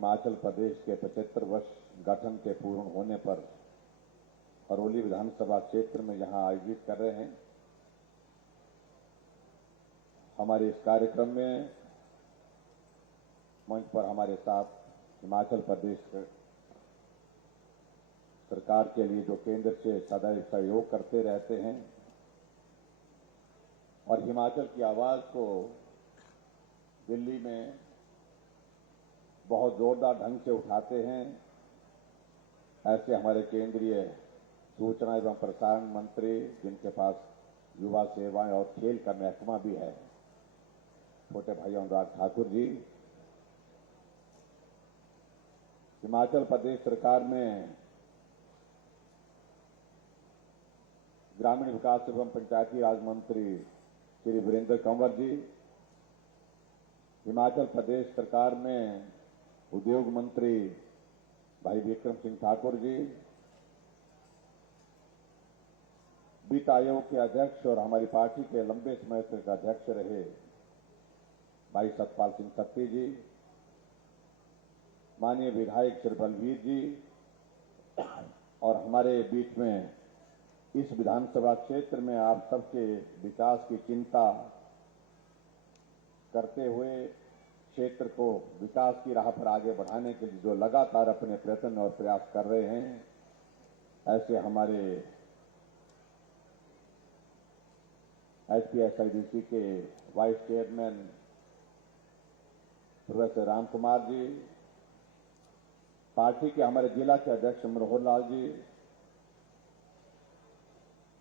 हिमाचल प्रदेश के 75 वर्ष गठन के पूर्ण होने पर हरोली विधानसभा क्षेत्र में यहां आयोजित कर रहे हैं। हमारे इस कार्यक्रम में मंच पर हमारे साथ हिमाचल प्रदेश सरकार के लिए जो केंद्र से सदैव सहयोग करते रहते हैं और हिमाचल की आवाज को दिल्ली में बहुत जोरदार ढंग से उठाते हैं, ऐसे हमारे केंद्रीय सूचना एवं प्रसारण मंत्री, जिनके पास युवा सेवाएं और खेल का महकमा भी है, छोटे भाई अनुराग ठाकुर जी। हिमाचल प्रदेश सरकार में ग्रामीण विकास एवं पंचायती राज मंत्री श्री वीरेंद्र कंवर जी, हिमाचल प्रदेश सरकार में उद्योग मंत्री भाई विक्रम सिंह ठाकुर जी, वित्त आयोग के अध्यक्ष और हमारी पार्टी के लंबे समय तक अध्यक्ष रहे भाई सतपाल सिंह सत्ती जी, माननीय विधायक श्री बलवीर जी और हमारे बीच में इस विधानसभा क्षेत्र में आप सबके विकास की चिंता करते हुए क्षेत्र को विकास की राह पर आगे बढ़ाने के लिए जो लगातार अपने प्रयत्न और प्रयास कर रहे हैं, ऐसे हमारे HPSIDC के vice chairman professor Ram Kumar ji, party के हमारे जिला के अध्यक्ष मनोहर लाल जी,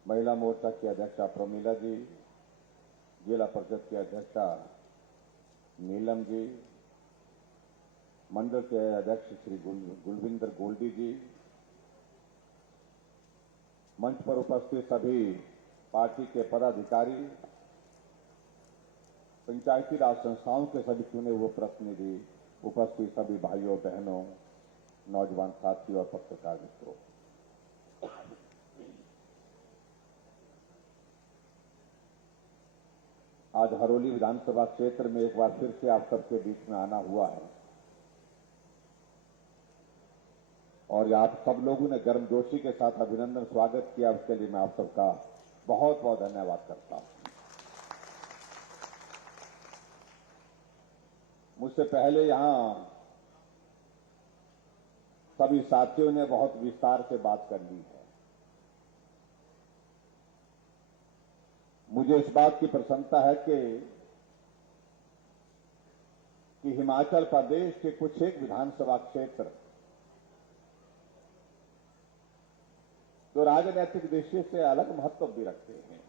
महिला मोर्चा की अध्यक्षा प्रमीला जी, जिला परिषद की अध्यक्षा नीलम जी, मंडल के अध्यक्ष श्री गुलविंदर गोल्डी जी, मंच पर उपस्थित सभी पार्टी के पदाधिकारी, पंचायती राज संस्थाओं के सभी चुने हुए प्रतिनिधि, उपस्थित सभी भाइयों बहनों, नौजवान साथी और पत्रकार मित्रों, आज हरोली विधानसभा क्षेत्र में एक बार फिर से आप सबके बीच में आना हुआ है और आप सब लोगों ने गर्मजोशी के साथ अभिनंदन स्वागत किया, उसके लिए मैं आप सबका बहुत बहुत धन्यवाद करता हूं। मुझसे पहले यहां सभी साथियों ने बहुत विस्तार से बात कर ली है। मुझे इस बात की प्रसन्नता है कि हिमाचल प्रदेश के कुछ एक विधानसभा क्षेत्र तो राजनीतिक दृष्टि से अलग महत्व भी रखते हैं,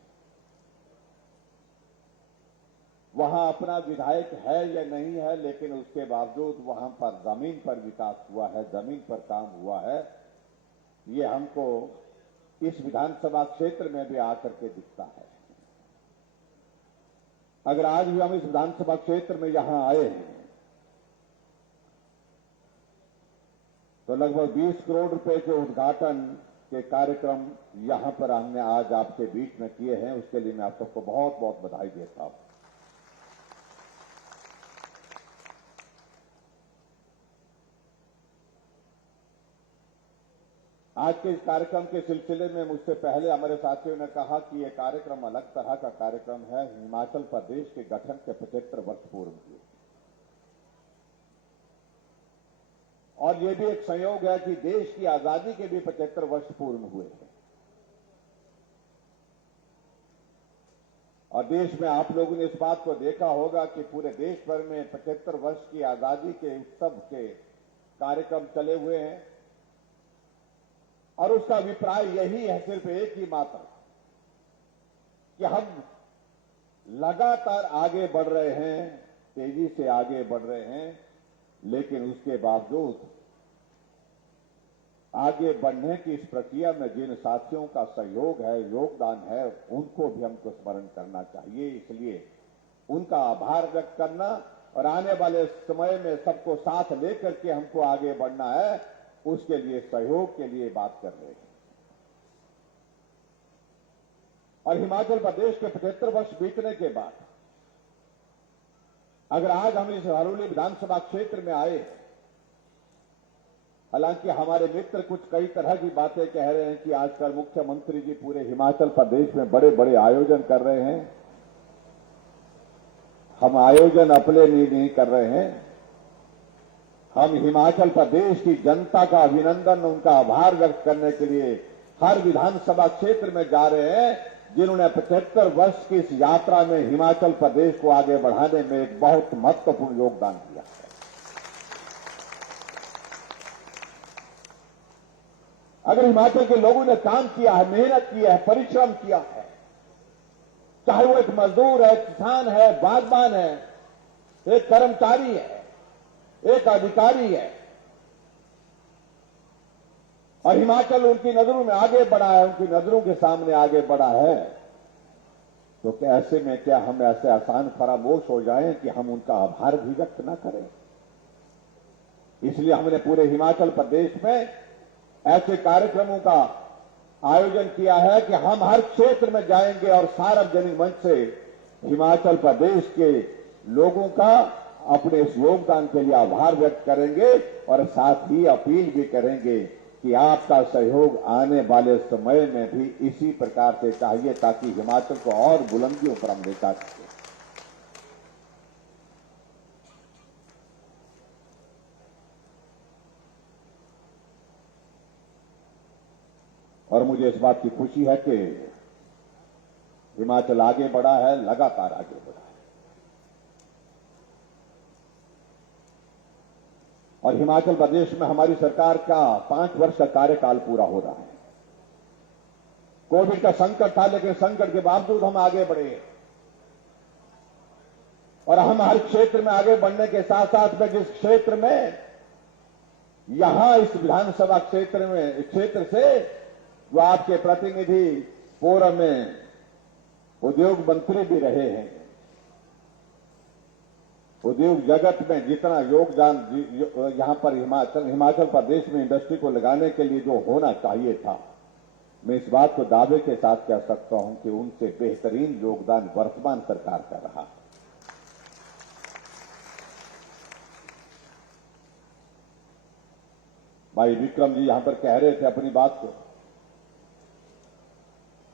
वहां अपना विधायक है या नहीं है, लेकिन उसके बावजूद वहां पर जमीन पर विकास हुआ है, जमीन पर काम हुआ है, ये हमको इस विधानसभा क्षेत्र में भी आकर के दिखता है। अगर आज भी हम इस विधानसभा क्षेत्र में यहां आए हैं तो लगभग 20 करोड़ रुपए के उद्घाटन के कार्यक्रम यहां पर हमने आज आपके बीच में किए हैं, उसके लिए मैं आप सबको बहुत बहुत बधाई देता हूं। आज के इस कार्यक्रम के सिलसिले में मुझसे पहले हमारे साथियों ने कहा कि यह कार्यक्रम अलग तरह का कार्यक्रम है, हिमाचल प्रदेश के गठन के 75 वर्ष पूर्व हुए और यह भी एक संयोग है कि देश की आजादी के भी 75 वर्ष पूर्ण हुए हैं और देश में आप लोगों ने इस बात को देखा होगा कि पूरे देश भर में 75 वर्ष की आजादी के उत्सव के कार्यक्रम चले हुए हैं और उसका अभिप्राय यही है, सिर्फ एक ही मात्र, कि हम लगातार आगे बढ़ रहे हैं, तेजी से आगे बढ़ रहे हैं, लेकिन उसके बावजूद आगे बढ़ने की इस प्रक्रिया में जिन साथियों का सहयोग है, योगदान है, उनको भी हमको स्मरण करना चाहिए। इसलिए उनका आभार व्यक्त करना और आने वाले समय में सबको साथ लेकर के हमको आगे बढ़ना है, उसके लिए सहयोग के लिए बात कर रहे हैं। और हिमाचल प्रदेश के 75 वर्ष बीतने के बाद अगर आज हम इस हरोली विधानसभा क्षेत्र में आए हालांकि हमारे मित्र कुछ कई तरह की बातें कह रहे हैं कि आजकल मुख्यमंत्री जी पूरे हिमाचल प्रदेश में बड़े बड़े आयोजन कर रहे हैं। हम आयोजन अपने लिए नहीं कर रहे हैं, हम हिमाचल प्रदेश की जनता का अभिनंदन, उनका आभार व्यक्त करने के लिए हर विधानसभा क्षेत्र में जा रहे हैं, जिन्होंने 75 वर्ष की इस यात्रा में हिमाचल प्रदेश को आगे बढ़ाने में एक बहुत महत्वपूर्ण योगदान दिया है। अगर हिमाचल के लोगों ने काम किया है, मेहनत किया है, परिश्रम किया है, चाहे वो एक मजदूर है, किसान है, बागबान है, एक कर्मचारी है, एक अधिकारी है, और हिमाचल उनकी नजरों में आगे बढ़ा है, उनकी नजरों के सामने आगे बढ़ा है, तो ऐसे में क्या हम ऐसे आसान फरामोश हो जाएं कि हम उनका आभार भी व्यक्त न करें? इसलिए हमने पूरे हिमाचल प्रदेश में ऐसे कार्यक्रमों का आयोजन किया है कि हम हर क्षेत्र में जाएंगे और सार्वजनिक मंच से हिमाचल प्रदेश के लोगों का अपने इस योगदान के लिए आभार व्यक्त करेंगे और साथ ही अपील भी करेंगे कि आपका सहयोग आने वाले समय में भी इसी प्रकार से चाहिए, ताकि हिमाचल को और बुलंदियों पर हम ले जा सकें। और मुझे इस बात की खुशी है कि हिमाचल आगे बढ़ा है, लगातार आगे बढ़ा है, और हिमाचल प्रदेश में हमारी सरकार का 5 वर्ष का कार्यकाल पूरा हो रहा है। कोविड का संकट था, लेकिन संकट के बावजूद हम आगे बढ़े, और हम हर क्षेत्र में आगे बढ़ने के साथ साथ में जिस क्षेत्र में यहां इस विधानसभा क्षेत्र से जो आपके प्रतिनिधि फोरम में उद्योग मंत्री भी रहे हैं, उद्योग जगत में जितना योगदान यहां पर हिमाचल प्रदेश में इंडस्ट्री को लगाने के लिए जो होना चाहिए था, मैं इस बात को दावे के साथ कह सकता हूं कि उनसे बेहतरीन योगदान वर्तमान सरकार का रहा। भाई विक्रम जी यहां पर कह रहे थे अपनी बात को,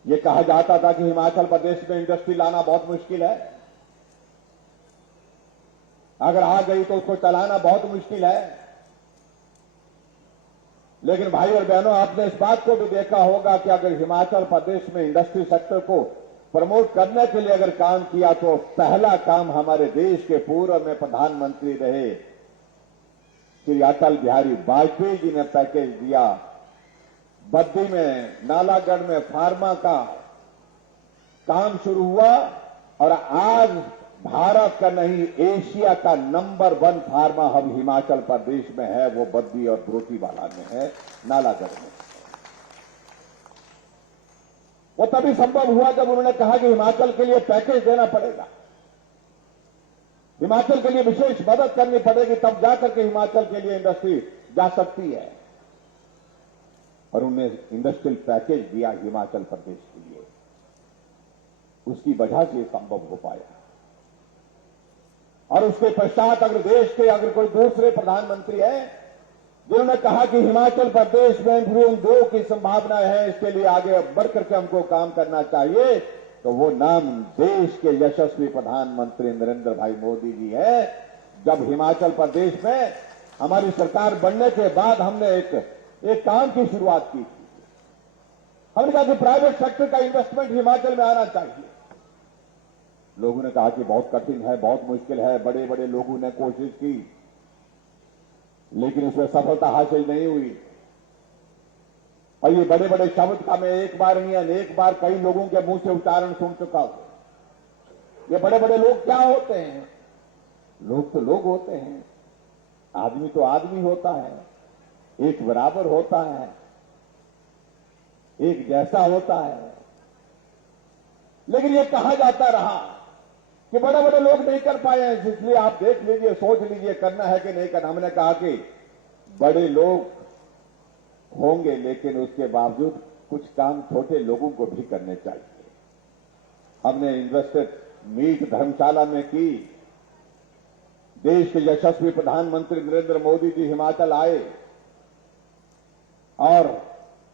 ये कहा जाता था कि हिमाचल प्रदेश में इंडस्ट्री लाना बहुत मुश्किल है, अगर आ गई तो उसको चलाना बहुत मुश्किल है। लेकिन भाई और बहनों, आपने इस बात को भी देखा होगा कि अगर हिमाचल प्रदेश में इंडस्ट्री सेक्टर को प्रमोट करने के लिए अगर काम किया, तो पहला काम हमारे देश के पूर्व में प्रधानमंत्री रहे श्री अटल बिहारी वाजपेयी जी ने पैकेज दिया। बद्दी में, नालागढ़ में फार्मा का काम शुरू हुआ, और आज भारत का नहीं, एशिया का number 1 pharma hub Himachal Pradesh में है, वो बद्दी और बरोटीवाला में है, नालागढ़ में। वो तभी संभव हुआ जब उन्होंने कहा कि हिमाचल के लिए पैकेज देना पड़ेगा, हिमाचल के लिए विशेष मदद करनी पड़ेगी, तब जाकर के हिमाचल के लिए इंडस्ट्री जा सकती है। और उन्होंने इंडस्ट्रियल पैकेज दिया हिमाचल प्रदेश के लिए, उसकी वजह से संभव हो पाया। और उसके पश्चात अगर कोई दूसरे प्रधानमंत्री है जिन्होंने कहा कि हिमाचल प्रदेश में उद्योग की संभावना है, इसके लिए आगे बढ़कर के हमको काम करना चाहिए, तो वो नाम देश के यशस्वी प्रधानमंत्री नरेंद्र भाई मोदी जी है। जब हिमाचल प्रदेश में हमारी सरकार बनने के बाद हमने एक काम की शुरुआत की थी, हमने कहा कि प्राइवेट सेक्टर का इन्वेस्टमेंट हिमाचल में आना चाहिए। लोगों ने कहा कि बहुत कठिन है, बहुत मुश्किल है, बड़े बड़े लोगों ने कोशिश की, लेकिन उसमें सफलता हासिल नहीं हुई। और ये बड़े बड़े शब्द का मैं एक बार नहीं अनेक बार कई लोगों के मुंह से उच्चारण सुन चुका हूं। ये बड़े बड़े लोग क्या होते हैं? लोग तो लोग होते हैं, आदमी तो आदमी होता है, एक बराबर होता है, एक जैसा होता है। लेकिन ये कहा जाता रहा कि बड़े बड़े लोग नहीं कर पाए हैं, इसलिए आप देख लीजिए, सोच लीजिए करना है कि नहीं करना। हमने कहा कि बड़े लोग होंगे, लेकिन उसके बावजूद कुछ काम छोटे लोगों को भी करने चाहिए। हमने इन्वेस्टर मीट धर्मशाला में की, देश के यशस्वी प्रधानमंत्री नरेंद्र मोदी जी हिमाचल आए, और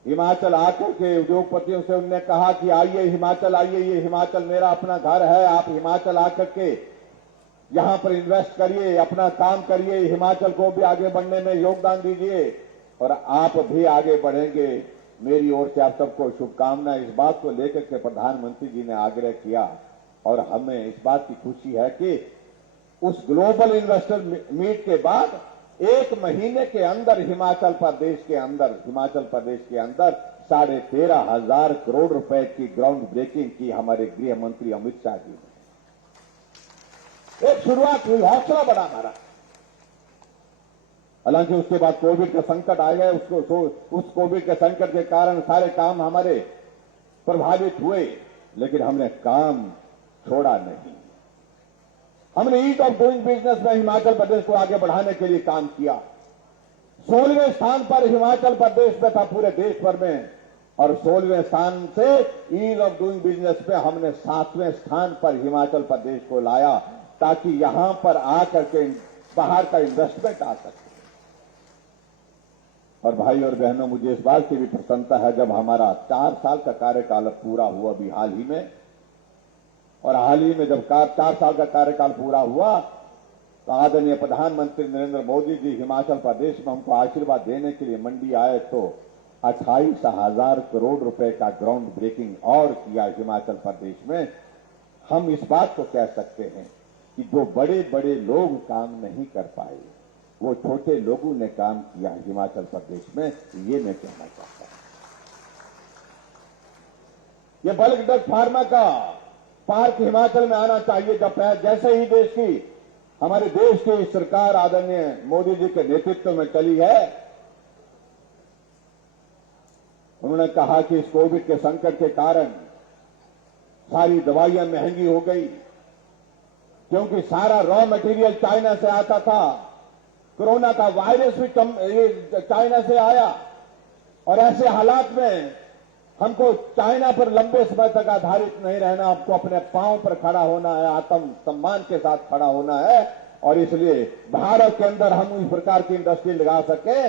हिमाचल आकर के उद्योगपतियों से उनने कहा कि आइए हिमाचल आइए, ये हिमाचल मेरा अपना घर है, आप हिमाचल आकर के यहां पर इन्वेस्ट करिए, अपना काम करिए, हिमाचल को भी आगे बढ़ने में योगदान दीजिए और आप भी आगे बढ़ेंगे। मेरी ओर से आप सबको शुभकामनाएं। इस बात को लेकर के प्रधानमंत्री जी ने आग्रह किया और हमें इस बात की खुशी है कि उस ग्लोबल इन्वेस्टर मीट के बाद 1 महीने के अंदर हिमाचल प्रदेश के अंदर 13,500 करोड़ रुपए की ग्राउंड ब्रेकिंग की हमारे गृह मंत्री अमित शाह जी ने। एक शुरुआत हुई, हौसला बढ़ा हमारा। हालांकि उसके बाद कोविड का संकट आ गया, उस कोविड के संकट के कारण सारे काम हमारे प्रभावित हुए, लेकिन हमने काम छोड़ा नहीं। हमने ईज ऑफ डूइंग बिजनेस में हिमाचल प्रदेश को आगे बढ़ाने के लिए काम किया। 16वें स्थान पर हिमाचल प्रदेश में था पूरे देश भर में और 16वें स्थान से ईज ऑफ डूइंग बिजनेस में हमने 7वें स्थान पर हिमाचल प्रदेश को लाया ताकि यहां पर आकर के बाहर का इन्वेस्टमेंट आ सके। और भाई और बहनों, मुझे इस बात की भी प्रसन्नता है जब हमारा 4 साल का कार्यकाल पूरा हुआ अभी हाल ही में, और हाल ही में जब 4 साल का कार्यकाल पूरा हुआ तो आदरणीय प्रधानमंत्री नरेंद्र मोदी जी हिमाचल प्रदेश में हमको आशीर्वाद देने के लिए मंडी आए तो 28,000 करोड़ रुपए का ग्राउंड ब्रेकिंग और किया हिमाचल प्रदेश में। हम इस बात को कह सकते हैं कि जो बड़े बड़े लोग काम नहीं कर पाए वो छोटे लोगों ने काम किया हिमाचल प्रदेश में, ये मैं कहना चाहता हूं। ये बल्क ड्रग फार्मा का पार्क हिमाचल में आना चाहिए। जैसे ही हमारे देश की सरकार आदरणीय मोदी जी के नेतृत्व में चली है, उन्होंने कहा कि इस कोविड के संकट के कारण सारी दवाइयां महंगी हो गई क्योंकि सारा रॉ मटेरियल चाइना से आता था। कोरोना का वायरस भी चाइना से आया और ऐसे हालात में हमको चाइना पर लंबे समय तक आधारित नहीं रहना, हमको अपने पांव पर खड़ा होना है, आत्म सम्मान के साथ खड़ा होना है। और इसलिए भारत के अंदर हम इस प्रकार की इंडस्ट्री लगा सके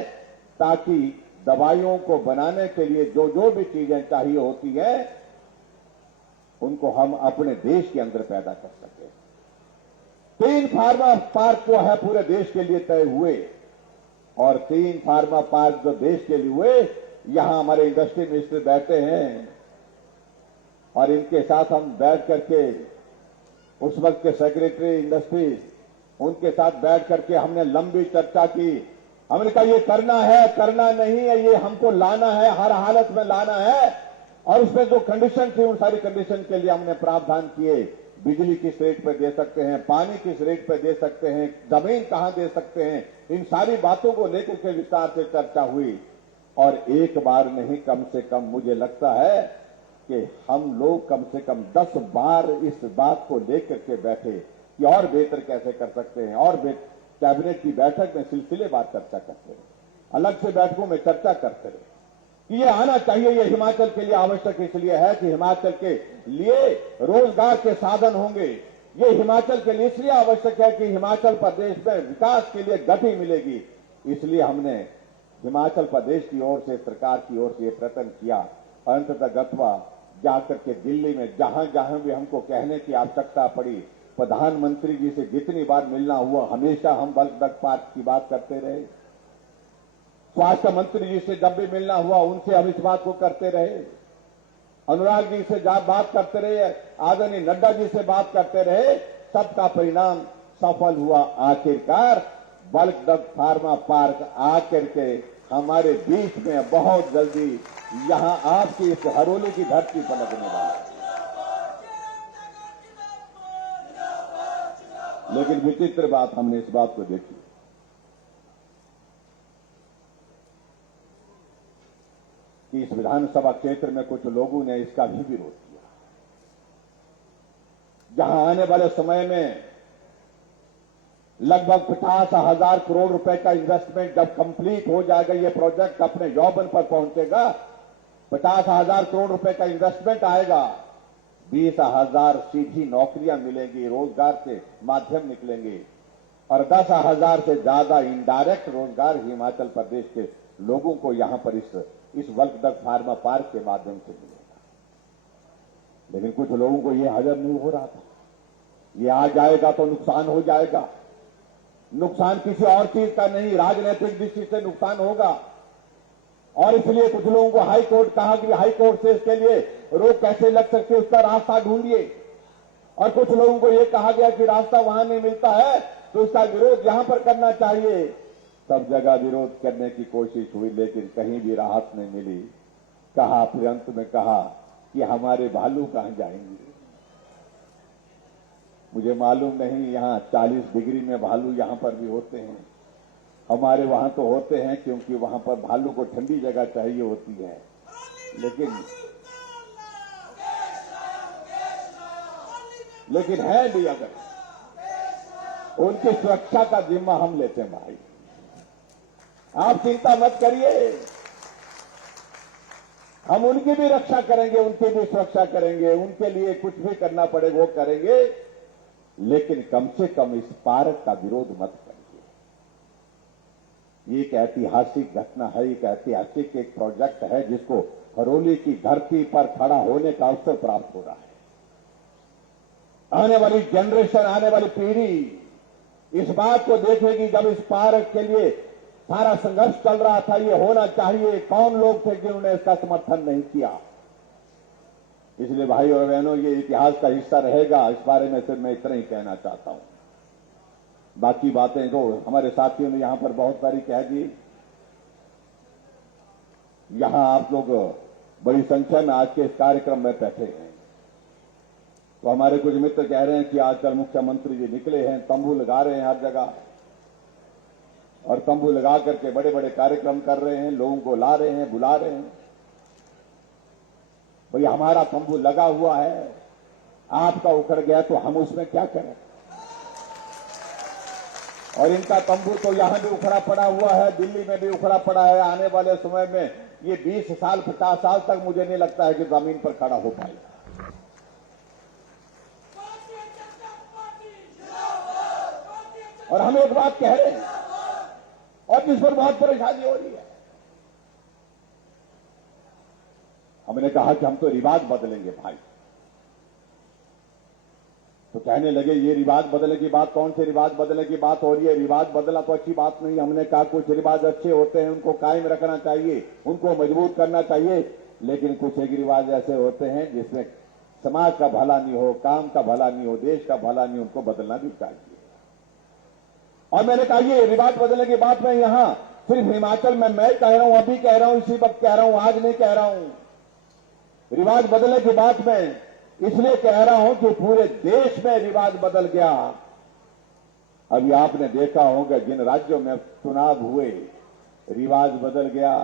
ताकि दवाइयों को बनाने के लिए जो जो भी चीजें चाहिए होती है उनको हम अपने देश के अंदर पैदा कर सके। 3 फार्मा पार्क जो है पूरे देश के लिए तय हुए और 3 फार्मा पार्क जो देश के लिए हुए, यहां हमारे इंडस्ट्री मिनिस्टर बैठे हैं और इनके साथ हम बैठ करके उस वक्त के सेक्रेटरी इंडस्ट्री उनके साथ बैठ करके हमने लंबी चर्चा की। हमने कहा ये करना है, करना नहीं है, ये हमको लाना है, हर हालत में लाना है। और उसमें जो कंडीशन थी उन सारी कंडीशन के लिए हमने प्रावधान किए। बिजली किस रेट पे दे सकते हैं, पानी किस रेट पे दे सकते हैं, जमीन कहां दे सकते हैं, इन सारी बातों को लेकर के विस्तार से चर्चा हुई। और एक बार नहीं, कम से कम मुझे लगता है कि हम लोग कम से कम 10 बार इस बात को लेकर के बैठे कि और बेहतर कैसे कर सकते हैं। और कैबिनेट की बैठक में सिलसिलेवार चर्चा करते रहे, अलग से बैठकों में चर्चा करते रहे कि ये आना चाहिए, ये हिमाचल के लिए आवश्यक इसलिए है कि हिमाचल के लिए रोजगार के साधन होंगे। ये हिमाचल के लिए इसलिए आवश्यक है कि हिमाचल प्रदेश में विकास के लिए गति मिलेगी। इसलिए हमने हिमाचल प्रदेश की ओर से, सरकार की ओर से ये प्रयत्न किया। अंततः गत्वा जाकर के दिल्ली में जहां जहां भी हमको कहने की आवश्यकता पड़ी, प्रधानमंत्री जी से जितनी बार मिलना हुआ हमेशा हम बल्क ड्रग पार्क की बात करते रहे। स्वास्थ्य मंत्री जी से जब भी मिलना हुआ उनसे हम इस बात को करते रहे। अनुराग जी से बात करते रहे, आदरणीय नड्डा जी से बात करते रहे। सबका परिणाम सफल हुआ। आखिरकार बल्क ड्रग फार्मा पार्क आकर के हमारे बीच में बहुत जल्दी यहां आपकी इस हरोली की धरती पर लगने वाला है। लेकिन विचित्र बात हमने इस बात को देखी कि इस विधानसभा क्षेत्र में कुछ लोगों ने इसका भी विरोध किया। जहां आने वाले समय में लगभग 50,000 करोड़ रुपए का इन्वेस्टमेंट जब कंप्लीट हो जाएगा, ये प्रोजेक्ट अपने यौवन पर पहुंचेगा, 50,000 करोड़ रुपए का इन्वेस्टमेंट आएगा, 20,000 सीधी नौकरियां मिलेंगी, रोजगार के माध्यम निकलेंगे और 10,000 से ज्यादा इनडायरेक्ट रोजगार हिमाचल प्रदेश के लोगों को यहां पर इस वल्कडक फार्मा पार्क के माध्यम से मिलेगा। लेकिन कुछ लोगों को यह हजम नहीं हो रहा था। ये आ जाएगा तो नुकसान हो जाएगा। नुकसान किसी और चीज का नहीं, राजनीतिक दृष्टि से नुकसान होगा। और इसलिए कुछ लोगों को हाई कोर्ट कहा कि हाई कोर्ट से इसके लिए रोक कैसे लग सकती है, उसका रास्ता ढूंढिए। और कुछ लोगों को यह कहा गया कि रास्ता वहां नहीं मिलता है तो उसका विरोध यहां पर करना चाहिए। सब जगह विरोध करने की कोशिश हुई, लेकिन कहीं भी राहत नहीं मिली। कहा, फिर अंत में कहा कि हमारे भालू कहां जाएंगे। मुझे मालूम नहीं, यहां 40 डिग्री में भालू यहां पर भी होते हैं। हमारे वहां तो होते हैं, क्योंकि वहां पर भालू को ठंडी जगह चाहिए होती है। लेकिन है भी, अगर उनकी सुरक्षा का जिम्मा हम लेते हैं भाई, आप चिंता मत करिए। हम उनकी भी रक्षा करेंगे, उनकी भी सुरक्षा करेंगे। उनके लिए कुछ भी करना पड़े वो करेंगे, लेकिन कम से कम इस पार्क का विरोध मत करिए। ये एक ऐतिहासिक घटना है, एक ऐतिहासिक एक प्रोजेक्ट है जिसको हरोली की धरती पर खड़ा होने का अवसर प्राप्त हो रहा है। आने वाली जनरेशन, आने वाली पीढ़ी इस बात को देखेगी, जब इस पार्क के लिए सारा संघर्ष चल रहा था, ये होना चाहिए, कौन लोग थे जिन्होंने इसका समर्थन नहीं किया। इसलिए भाई और बहनों, ये इतिहास का हिस्सा रहेगा। इस बारे में सिर्फ मैं इतना ही कहना चाहता हूं। बाकी बातें तो हमारे साथियों ने यहां पर बहुत सारी कह दी। यहां आप लोग बड़ी संख्या में आज के इस कार्यक्रम में बैठे हैं। तो हमारे कुछ मित्र कह रहे हैं कि आजकल मुख्यमंत्री जी निकले हैं, तंबू लगा रहे हैं हर जगह, और तंबू लगा करके बड़े बड़े कार्यक्रम कर रहे हैं, लोगों को ला रहे हैं, बुला रहे हैं। भाई, हमारा तंबू लगा हुआ है, आपका उखड़ गया तो हम उसमें क्या करें। और इनका तंबू तो यहां भी उखड़ा पड़ा हुआ है, दिल्ली में भी उखड़ा पड़ा है। आने वाले समय में ये 20 साल 50 साल तक मुझे नहीं लगता है कि जमीन पर खड़ा हो पाएगा। और हम एक बात कह रहे हैं और जिस पर बहुत परेशानी हो रही है, हमने कहा कि हम तो रिवाज बदलेंगे भाई। तो कहने लगे ये रिवाज बदलने की बात, कौन से रिवाज बदलने की बात हो रही है। रिवाज बदलना तो अच्छी बात नहीं। हमने कहा कुछ रिवाज अच्छे होते हैं, उनको कायम रखना चाहिए, उनको मजबूत करना चाहिए। लेकिन कुछ एक रिवाज ऐसे होते हैं जिसमें समाज का भला नहीं हो, काम का भला नहीं हो, देश का भला नहीं हो, उनको बदलना भी चाहिए। और मैंने कहा ये रिवाज बदलने की बात मैं यहां सिर्फ हिमाचल में मैं कह रहा हूं, अभी कह रहा हूं, इसी वक्त कह रहा हूं, आज नहीं कह रहा हूं। रिवाज बदलने की बात मैं इसलिए कह रहा हूं कि पूरे देश में रिवाज बदल गया। अभी आपने देखा होगा जिन राज्यों में चुनाव हुए, रिवाज बदल गया।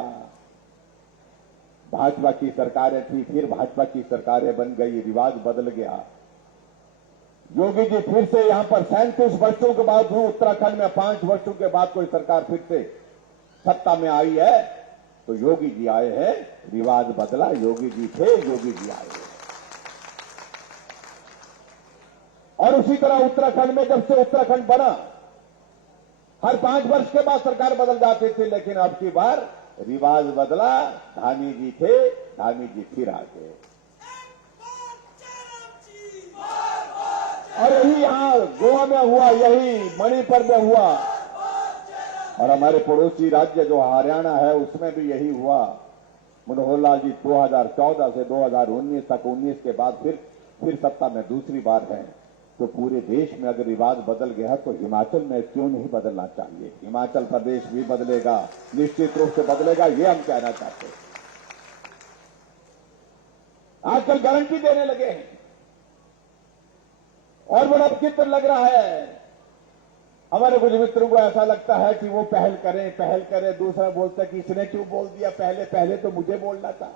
भाजपा की सरकारें थी, फिर भाजपा की सरकारें बन गई, रिवाज बदल गया। योगी जी फिर से यहां पर 37 वर्षों के बाद हुई, उत्तराखंड में 5 वर्षों के बाद कोई सरकार फिर से सत्ता में आई है, तो योगी जी आए हैं, रिवाज बदला। योगी जी थे, योगी जी आए हैं। और उसी तरह उत्तराखंड में जब से उत्तराखंड बना, हर 5 वर्ष के बाद सरकार बदल जाती थी, लेकिन अब की बार रिवाज बदला। धामी जी थे, धामी जी फिर आ गए। और यही यहां गोवा में हुआ, यही मणिपुर में हुआ, और हमारे पड़ोसी राज्य जो हरियाणा है उसमें भी यही हुआ। मनोहर लाल जी 2014 से 2019 तक, 19 के बाद फिर सत्ता में दूसरी बार है। तो पूरे देश में अगर रिवाज बदल गया तो हिमाचल में क्यों नहीं बदलना चाहिए। हिमाचल प्रदेश भी बदलेगा, निश्चित रूप से बदलेगा, ये हम कहना चाहते हैं। आजकल गारंटी देने लगे हैं और बड़ा विचित्र लग रहा है। हमारे कुछ मित्रों को ऐसा लगता है कि वो पहल करें। दूसरा बोलता है कि इसने क्यों बोल दिया पहले तो मुझे बोलना था।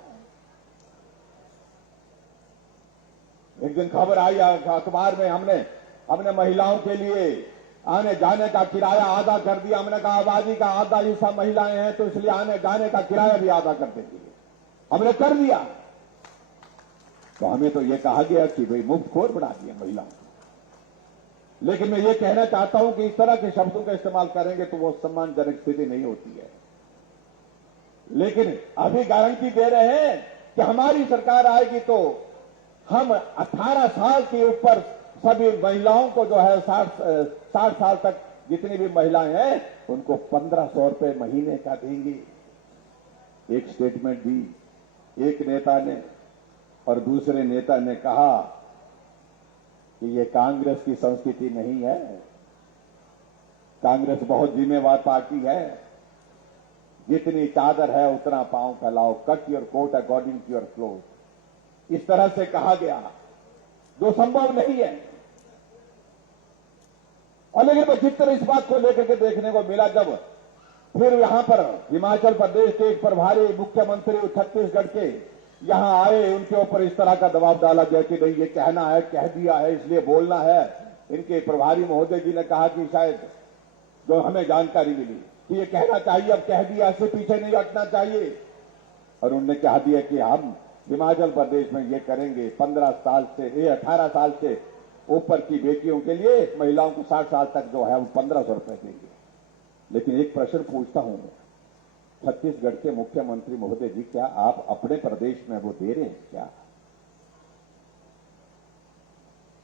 एक दिन खबर आई अखबार में, हमने महिलाओं के लिए आने जाने का किराया आधा कर दिया। हमने कहा आबादी का आधा हिस्सा महिलाएं हैं, तो इसलिए आने जाने का किराया भी आधा कर देंगे। हमने कर दिया। तो हमें तो ये कहा गया कि भाई मुफ्तखोर बना दिया महिलाओं को। लेकिन मैं ये कहना चाहता हूं कि इस तरह के शब्दों का इस्तेमाल करेंगे तो वो सम्मानजनक स्थिति नहीं होती है। लेकिन अभी गारंटी दे रहे हैं कि हमारी सरकार आएगी तो हम 18 साल के ऊपर सभी महिलाओं को जो है 60 साल तक जितनी भी महिलाएं हैं उनको 1500 रुपए महीने का देंगे। एक स्टेटमेंट दी एक नेता ने, और दूसरे नेता ने कहा कि ये कांग्रेस की संस्कृति नहीं है, कांग्रेस बहुत जिम्मेवार पार्टी है, जितनी चादर है उतना पांव फैलाओ, cut your coat according to your cloth, इस तरह से कहा गया जो संभव नहीं है। और लेकिन चित्र इस बात को लेकर के देखने को मिला जब फिर यहां पर हिमाचल प्रदेश के एक प्रभारी मुख्यमंत्री छत्तीसगढ़ के यहां आए, उनके ऊपर इस तरह का दबाव डाला गया कि नहीं ये कहना है, कह दिया है इसलिए बोलना है। इनके प्रभारी महोदय जी ने कहा कि शायद जो हमें जानकारी मिली कि ये कहना चाहिए, अब कह दिया, इससे पीछे नहीं हटना चाहिए। और उन्होंने कहा दिया कि हम हिमाचल प्रदेश में ये करेंगे 18 साल से ऊपर की बेटियों के लिए, महिलाओं को 60 साल तक जो है वो 1500 रुपए देंगे। लेकिन एक प्रश्न पूछता हूं, छत्तीसगढ़ के मुख्यमंत्री महोदय जी, क्या आप अपने प्रदेश में वो दे रहे हैं क्या?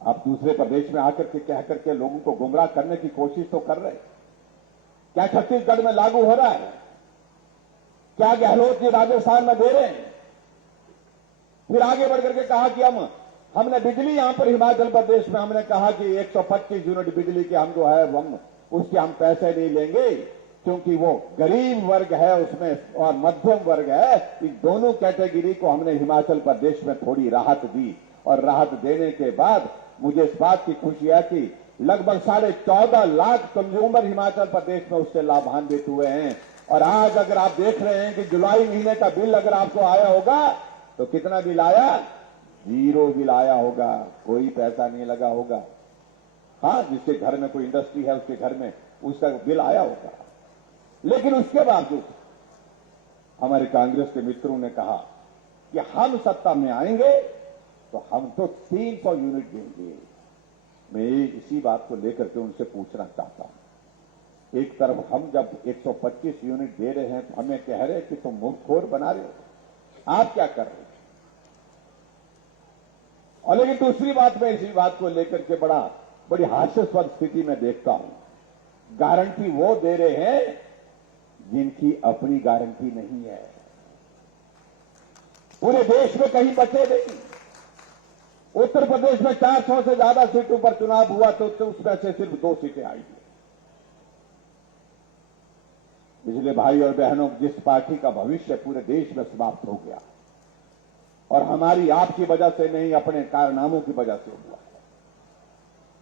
आप दूसरे प्रदेश में आकर के कह करके लोगों को गुमराह करने की कोशिश तो कर रहे हैं। क्या छत्तीसगढ़ में लागू हो रहा है? क्या गहलोत जी राजस्थान में दे रहे हैं? फिर आगे बढ़कर के कहा कि हमने बिजली यहां पर हिमाचल प्रदेश में हमने कहा कि 125 यूनिट बिजली के हम जो है हम उसके हम पैसे नहीं लेंगे, क्योंकि वो गरीब वर्ग है उसमें और मध्यम वर्ग है, इन दोनों कैटेगरी को हमने हिमाचल प्रदेश में थोड़ी राहत दी। और राहत देने के बाद मुझे इस बात की खुशी है कि लगभग 14.5 लाख कंज्यूमर हिमाचल प्रदेश में उससे लाभान्वित हुए हैं। और आज अगर आप देख रहे हैं कि जुलाई महीने का बिल अगर आपको आया होगा तो कितना बिल आया? 0 बिल आया होगा, कोई पैसा नहीं लगा होगा। हाँ, जिसके घर में कोई इंडस्ट्री है उसके घर में उसका बिल आया होगा। लेकिन उसके बावजूद हमारे कांग्रेस के मित्रों ने कहा कि हम सत्ता में आएंगे तो हम तो 300 यूनिट देंगे। मैं इसी बात को लेकर के उनसे पूछना चाहता हूं, एक तरफ हम जब 125 यूनिट दे रहे हैं तो हमें कह रहे हैं कि तुम मुफ्तखोर बना रहे हो, आप क्या कर रहे हो? और लेकिन दूसरी बात मैं इसी बात को लेकर के बड़ी हास्यास्पद स्थिति में देखता हूं, गारंटी वो दे रहे हैं जिनकी अपनी गारंटी नहीं है। पूरे देश में कहीं बचे नहीं। उत्तर प्रदेश में 400 से ज्यादा सीटों पर चुनाव हुआ तो उसमें से सिर्फ 2 सीटें आई हैं। पिछले भाई और बहनों, जिस पार्टी का भविष्य पूरे देश में समाप्त हो गया और हमारी आपकी वजह से नहीं, अपने कारनामों की वजह से हुआ है।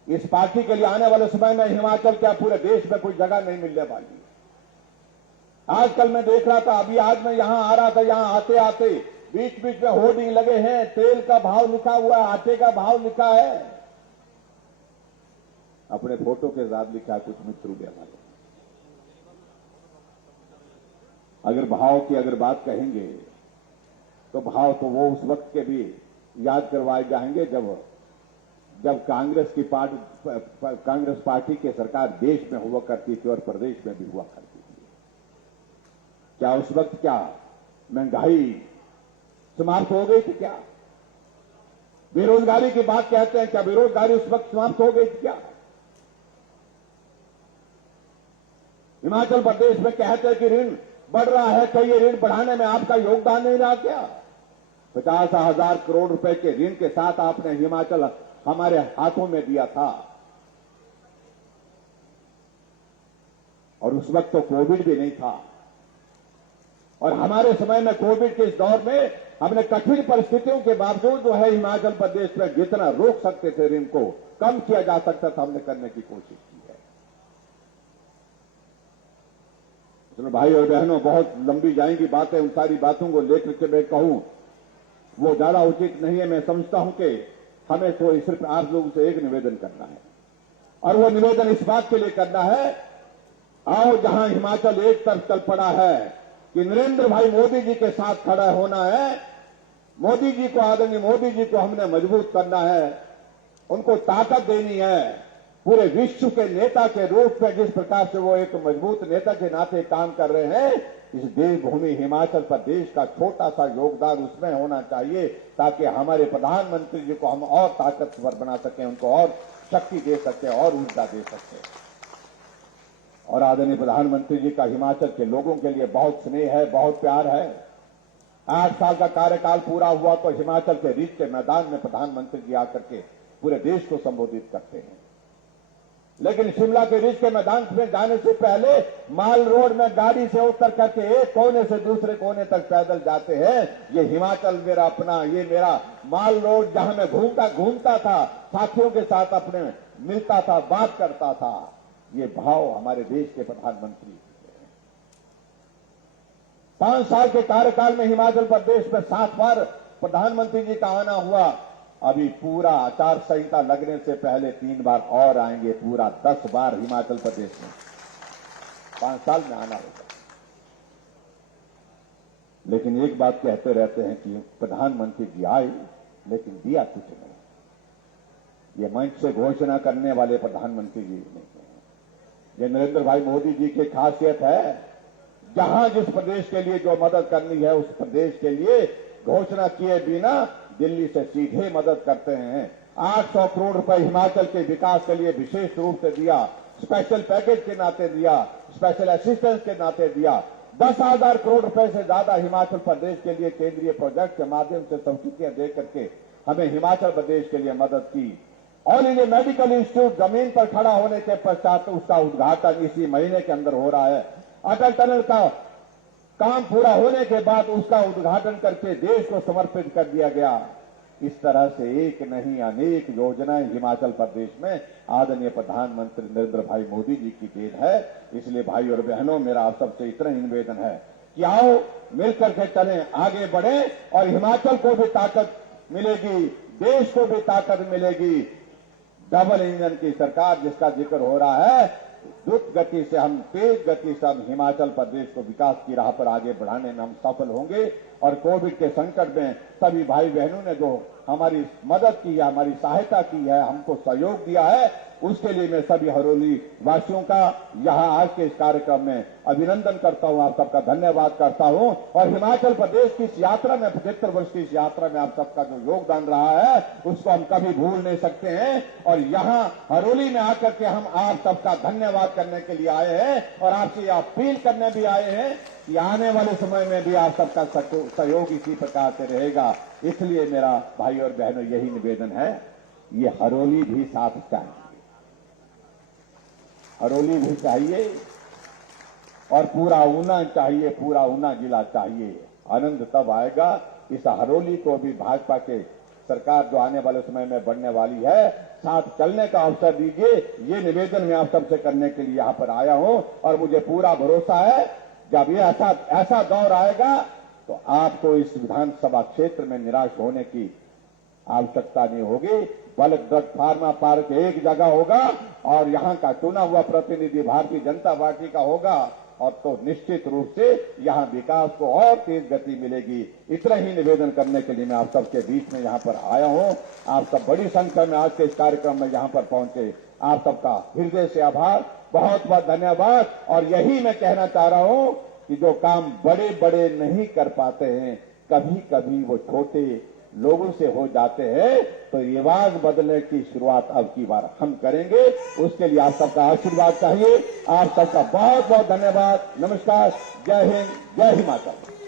इस पार्टी के लिए आने वाले समय में हिमाचल क्या पूरे देश में कोई जगह नहीं मिलने वाली है। आजकल मैं देख रहा था, अभी आज मैं यहां आ रहा था, यहां आते आते बीच बीच में होर्डिंग लगे हैं, तेल का भाव लिखा हुआ है, आटे का भाव लिखा है, अपने फोटो के साथ लिखा है कुछ मित्रों ने हमारे। अगर भाव की अगर बात कहेंगे तो भाव तो वो उस वक्त के भी याद करवाए जाएंगे जब कांग्रेस पार्टी की सरकार देश में हुआ करती थी और प्रदेश में भी हुआ करती थी। क्या उस वक्त क्या महंगाई समाप्त हो गई थी? क्या बेरोजगारी की बात कहते हैं, क्या बेरोजगारी उस वक्त समाप्त हो गई थी? क्या हिमाचल प्रदेश में कहते हैं कि ऋण बढ़ रहा है, क्या ये ऋण बढ़ाने में आपका योगदान नहीं रहा? क्या 50,000 करोड़ रुपए के ऋण के साथ आपने हिमाचल हमारे हाथों में दिया था, और उस वक्त तो कोविड भी नहीं था। और हमारे समय में कोविड के इस दौर में हमने कठिन परिस्थितियों के बावजूद जो है हिमाचल प्रदेश में जितना रोक सकते थे ऋण को, कम किया जा सकता था, हमने करने की कोशिश की है। चलो भाई और बहनों, बहुत लंबी जाएंगी बातें, उन सारी बातों को लेकर के मैं कहूं वो ज्यादा उचित नहीं है। मैं समझता हूं कि हमें तो सिर्फ आप लोगों से एक निवेदन करना है, और वो निवेदन इस बात के लिए करना है, आओ जहां हिमाचल एक तरफ चल पड़ा है कि नरेंद्र भाई मोदी जी के साथ खड़ा होना है, मोदी जी को, आदरणीय मोदी जी को हमने मजबूत करना है, उनको ताकत देनी है, पूरे विश्व के नेता के रूप में जिस प्रकार से वो एक मजबूत नेता के नाते काम कर रहे हैं, इस देवभूमि हिमाचल प्रदेश का छोटा सा योगदान उसमें होना चाहिए, ताकि हमारे प्रधानमंत्री जी को हम और ताकतवर बना सकें, उनको और शक्ति दे सकें और ऊर्जा दे सकें। और आदरणीय प्रधानमंत्री जी का हिमाचल के लोगों के लिए बहुत स्नेह है, बहुत प्यार है। 8 साल का कार्यकाल पूरा हुआ तो हिमाचल के रिज के मैदान में प्रधानमंत्री जी आकर के पूरे देश को संबोधित करते हैं, लेकिन शिमला के रिज के मैदान में जाने से पहले माल रोड में गाड़ी से उतर करके एक कोने से दूसरे कोने तक पैदल जाते हैं। ये हिमाचल मेरा अपना, ये मेरा माल रोड, जहां मैं घूमता था, साथियों के साथ अपने मिलता था, बात करता था। ये भाव हमारे देश के प्रधानमंत्री। 5 साल के कार्यकाल में हिमाचल प्रदेश में 7 बार प्रधानमंत्री जी का आना हुआ। अभी पूरा आचार संहिता लगने से पहले 3 बार और आएंगे, पूरा 10 बार हिमाचल प्रदेश में 5 साल में आना होगा। लेकिन एक बात कहते रहते हैं कि प्रधानमंत्री जी आए लेकिन दिया कुछ नहीं। ये मंच से घोषणा करने वाले प्रधानमंत्री जी नहीं है। ये नरेंद्र भाई मोदी जी की खासियत है, जहां जिस प्रदेश के लिए जो मदद करनी है उस प्रदेश के लिए घोषणा किए बिना दिल्ली से सीधे मदद करते हैं। 800 करोड़ रुपए हिमाचल के विकास के लिए विशेष रूप से दिया, स्पेशल पैकेज के नाते दिया, स्पेशल असिस्टेंस के नाते दिया। 10,000 करोड़ रुपए से ज्यादा हिमाचल प्रदेश के लिए केंद्रीय प्रोजेक्ट के माध्यम से सब्सिडियां दे करके हमें हिमाचल प्रदेश के लिए मदद की। ऑल इंडिया मेडिकल इंस्टीट्यूट जमीन पर खड़ा होने के पश्चात उसका उद्घाटन इसी महीने के अंदर हो रहा है। अटल टनल का काम पूरा होने के बाद उसका उद्घाटन करके देश को समर्पित कर दिया गया। इस तरह से एक नहीं अनेक योजनाएं हिमाचल प्रदेश में आदरणीय प्रधानमंत्री नरेंद्र भाई मोदी जी की देन है। इसलिए भाई और बहनों, मेरा आप सबसे इतना ही निवेदन है कि आओ मिलकर के चलें, आगे बढ़ें और हिमाचल को भी ताकत मिलेगी, देश को भी ताकत मिलेगी। डबल इंजन की सरकार जिसका जिक्र हो रहा है, द्रुत गति से हम, तेज गति से हम हिमाचल प्रदेश को विकास की राह पर आगे बढ़ाने में हम सफल होंगे। और कोविड के संकट में सभी भाई बहनों ने जो हमारी मदद की है, हमारी सहायता की है, हमको सहयोग दिया है, उसके लिए मैं सभी हरोली वासियों का यहां आज के इस कार्यक्रम में अभिनंदन करता हूं, आप सबका धन्यवाद करता हूं। और हिमाचल प्रदेश की इस यात्रा में, 75 वर्ष की इस यात्रा में आप सबका जो योगदान रहा है उसको हम कभी भूल नहीं सकते हैं। और यहां हरोली में आकर के हम आप सबका धन्यवाद करने के लिए आए हैं और आपसे अपील करने भी आए हैं कि आने वाले समय में भी आप सबका सहयोग इसी प्रकार से रहेगा। इसलिए मेरा भाई और बहनों यही निवेदन है, ये हरोली भी साथ चाहिए, हरोली भी चाहिए और पूरा ऊना चाहिए, पूरा ऊना जिला चाहिए। आनंद तब आएगा। इस हरोली को भी भाजपा के सरकार जो आने वाले समय में बढ़ने वाली है, साथ चलने का अवसर दीजिए। ये निवेदन मैं आप सबसे करने के लिए यहां पर आया हूं और मुझे पूरा भरोसा है जब ये ऐसा दौर आएगा तो आपको इस विधानसभा क्षेत्र में निराश होने की आवश्यकता नहीं होगी। बल्क ड्रग फार्मा पार्क एक जगह होगा और यहां का चुना हुआ प्रतिनिधि भारतीय जनता पार्टी का होगा और तो निश्चित रूप से यहां विकास को और तेज गति मिलेगी। इतना ही निवेदन करने के लिए मैं आप सबके बीच में यहां पर आया हूं। आप सब बड़ी संख्या में आज के इस कार्यक्रम में यहां पर पहुंचे, आप सबका हृदय से आभार, बहुत बहुत धन्यवाद। और यही मैं कहना चाह रहा हूं कि जो काम बड़े बड़े नहीं कर पाते हैं, कभी कभी वो छोटे लोगों से हो जाते हैं। तो रिवाज बदलने की शुरुआत अब की बार हम करेंगे, उसके लिए आप सबका आशीर्वाद चाहिए। आप सबका बहुत बहुत धन्यवाद। नमस्कार, जय हिंद, जय हिमाचल।